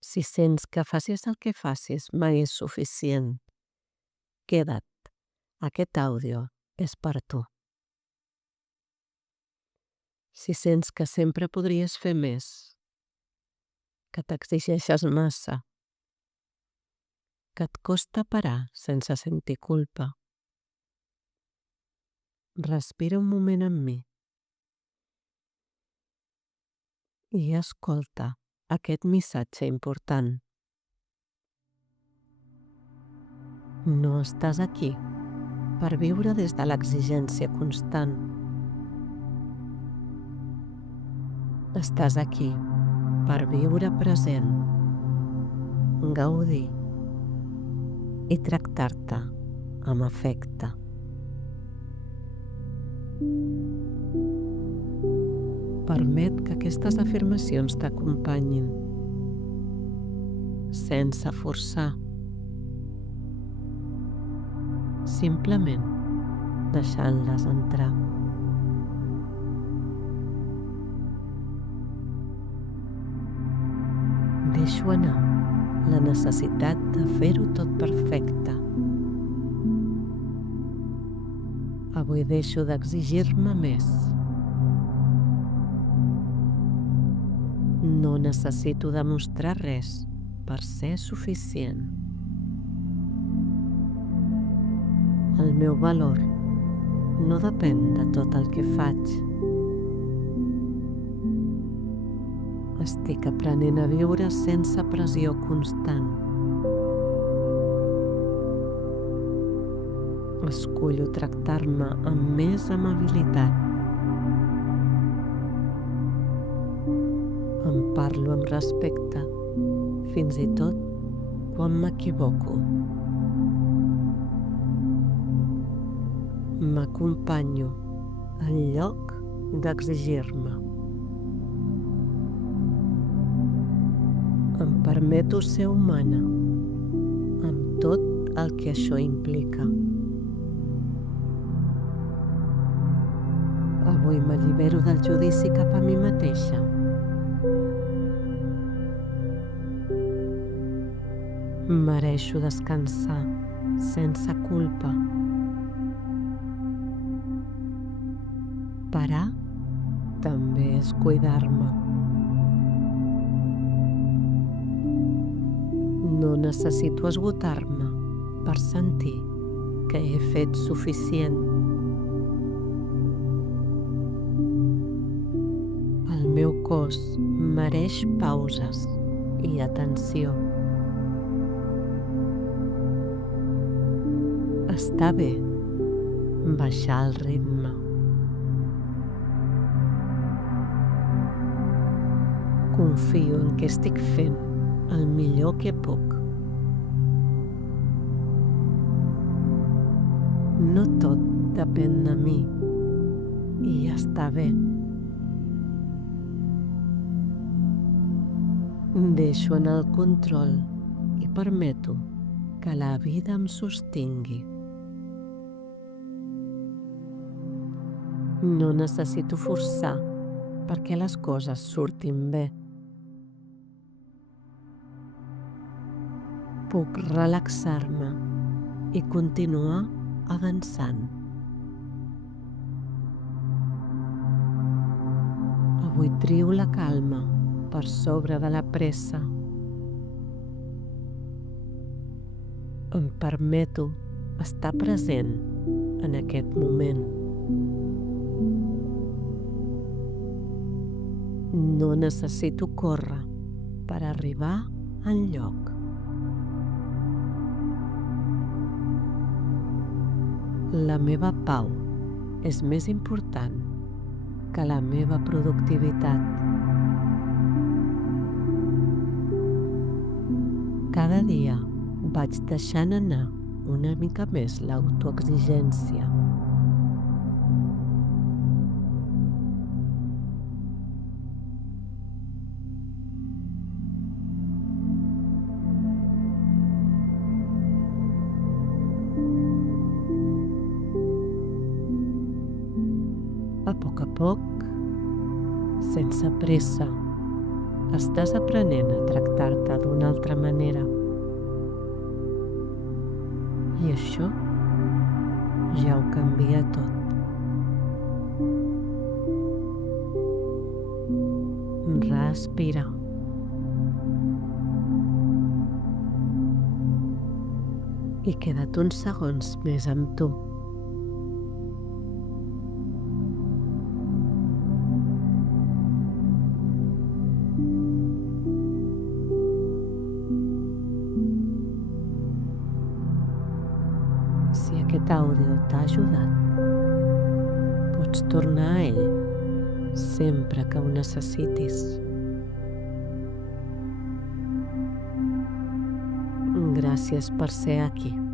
Si sents que facis el que facis mai és suficient, queda't. Aquest àudio és per tu. Si sents que sempre podries fer més, que t'exigeixes massa, que et costa parar sense sentir culpa, respira un moment amb mi i escolta aquest missatge important. No estàs aquí per viure des de l'exigència constant. Estàs aquí per viure present, gaudir i tractar-te amb afecte. Permet que aquestes afirmacions t'acompanyin, sense forçar, simplement deixant-les entrar. Deixo anar la necessitat de fer-ho tot perfecte. Avui deixo d'exigir-me més. No necessito demostrar res per ser suficient. El meu valor no depèn de tot el que faig. Estic aprenent a viure sense pressió constant. Escullo tractar-me amb més amabilitat. Em parlo amb respecte, fins i tot quan m'equivoco. M'acompanyo en lloc d'exigir-me. Em permeto ser humana, amb tot el que això implica. Avui m'allibero del judici cap a mi mateixa. Mereixo descansar sense culpa. Parar també és cuidar-me. No necessito esgotar-me per sentir que he fet suficient. El meu cos mereix pauses i atenció. Està bé baixar el ritme. Confio en que estic fent el millor que puc. No tot depèn de mi i està bé. Deixo anar el control i permeto que la vida em sostingui. No necessito forçar perquè les coses surtin bé. Puc relaxar-me i continuar avançant. Avui trio la calma per sobre de la pressa. Em permeto estar present en aquest moment. No necessito córrer per arribar enlloc. La meva pau és més important que la meva productivitat. Cada dia vaig deixant anar una mica més l'autoexigència. A poc, sense pressa, estàs aprenent a tractar-te d'una respira. I queda't uns segons més amb tu. Si aquest àudio t'ha ajudat, pots tornar a ell sempre que ho necessitis. Gràcies per ser aquí.